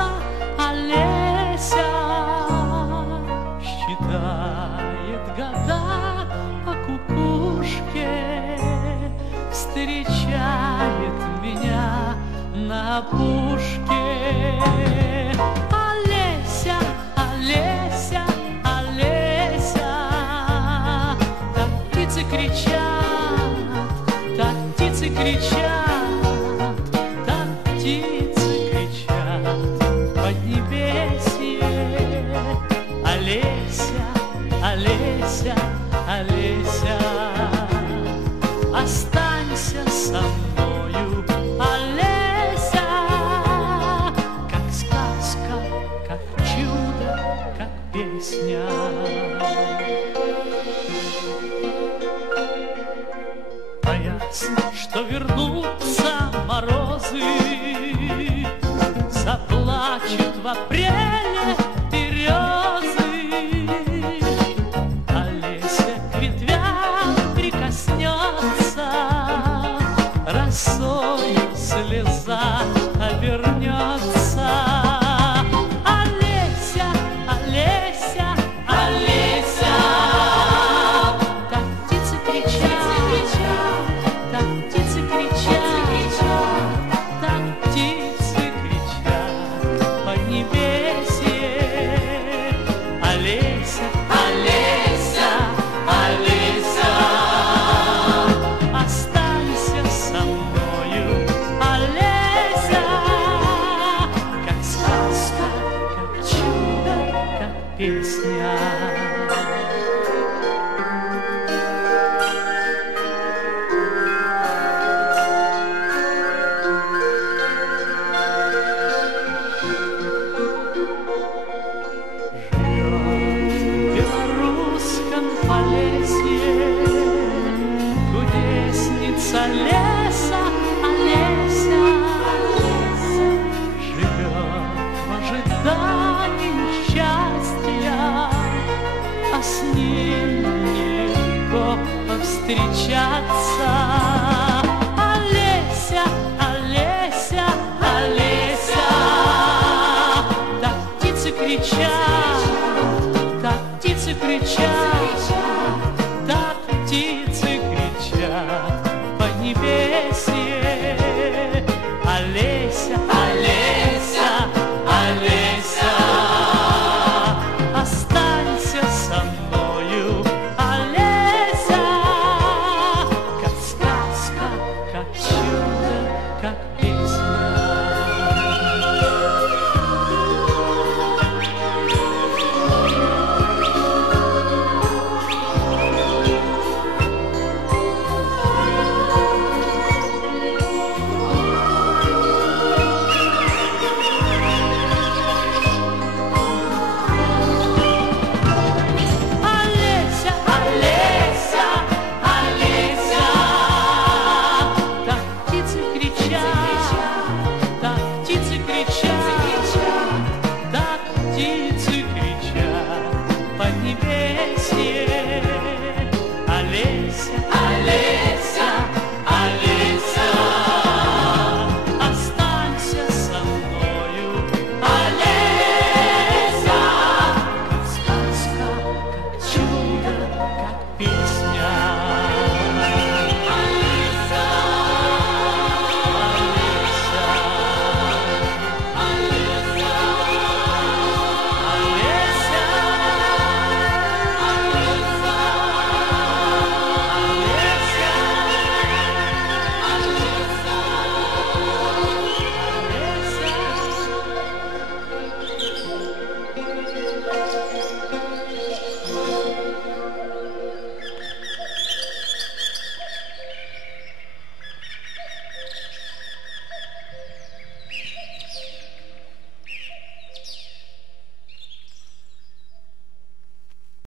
вернется Олеся. Считает года по кукушке, встречает меня на опушке. Олеся, Олеся, Олеся, так птицы кричат, так птицы кричат, так птицы кричат в поднебесье. Олеся, Олеся, Олеся, останься со мною, Олеся, как сказка, как чудо, как песня. Боятся, что вернутся морозы, заплачут в апреле березы. Олеся к ветвям прикоснется, росою слеза обернется. Олеся, Олеся, Олеся, так птицы кричат, так птицы кричат, так птицы кричат в поднебесье. Олеся, Олеся, Олеся, останься со мною, Олеся, как сказка, как чудо, как песня. Белорусском Полесье кудесница леса Олеся живет в ожидании счастья, а с ним нелегко повстречаться. Олеся, Олеся, Олеся, так птицы кричат, так птицы кричат, так птицы кричат в поднебесье. Олеся, Олеся, Олеся, останься со мною, Олеся, как сказка, как чудо, как песня. Олеся, Олеся, Олеся, так птицы кричат, так птицы кричат, так птицы кричат в поднебесье. Олеся, Олеся, Олеся, останься со мною, Олеся, как сказка, как чудо, как песня. Олеся, Олеся, Олеся, Олеся, Олеся, Олеся, Олеся.